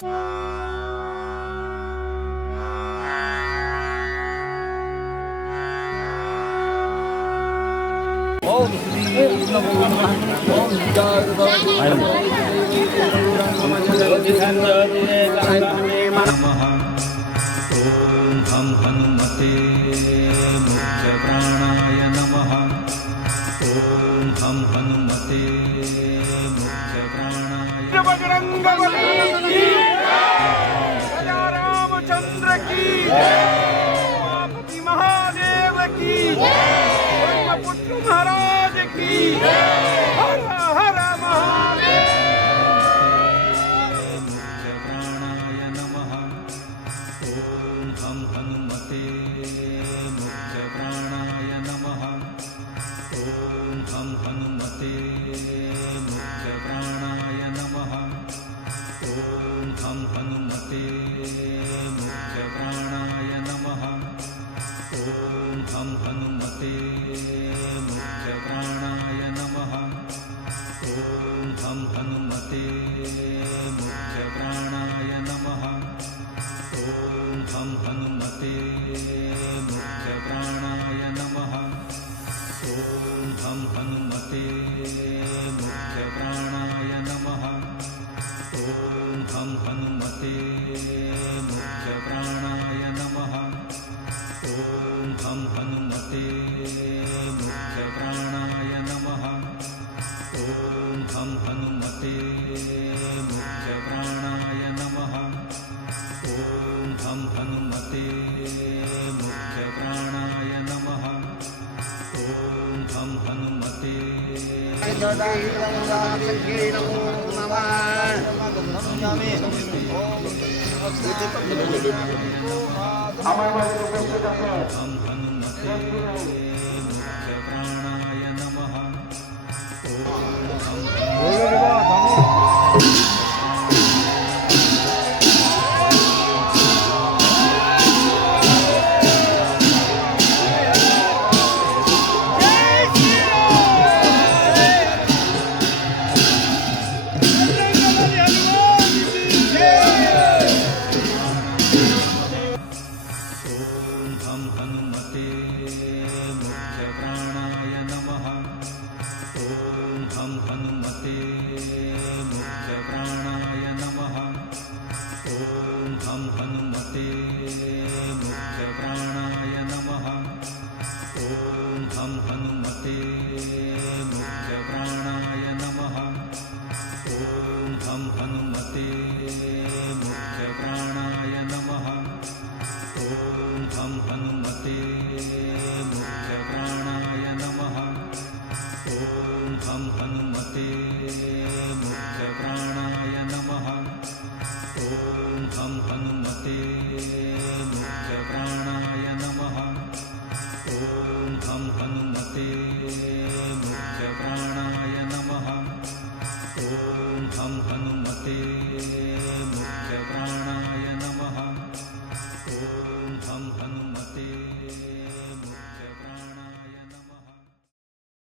हम हनुमते मुख्य प्राणाय नमः। ओम हम हनुमते मुख्य प्राणाय। बजरंगबली की राजा रामचंद्र की उमापति महादेव की ब्रह्मपुत्र महाराज की हर हर महादेव। मुख्य प्राणाय नमः। ओम हम हनुमते मुख्य प्राणाय नमः। ओम हम हनुमते मुख्य प्राणाय नमः। ओम हम हनुमते मुख्य प्राणाय नमः। ओम हम हनुमते मुख्य प्राणाय नमः। ओम हम हनुमते मुख्य प्राणाय नमः। ओम हम हनुमते मुख्य प्राणाय नमः। ओम हम हनुमते मुख्य प्राणाय नमः। ओम हम हनुमते मुख्य प्राणाय नमः। ओम हम हनुमते मुख्य प्राणाय नमः। ओम हम हनुमते मुख्य प्राणाय नमः। ओम हम हनुमते मुख्य प्राणाय नमः। ओम हम हनुमते हम हनुमते मुख्य प्राणाय नमः। ओम हम हनुमते मुख्य प्राणाय नमः। ओम हम हनुमते मुख्य प्राणाय नमः। ओम हम हनुमते मुख्य प्राणाय नमः। ओम हम हनुमते मुख्य प्राणाय नमः। ओम हम हनुमते मुख्य प्राणाय नमः। ओम हम हनुमते मुख्य प्राणाय नमः। ओम हम हनुमते मुख्य प्राणाय नमः। ओम हम हनुमते मुख्य प्राणाय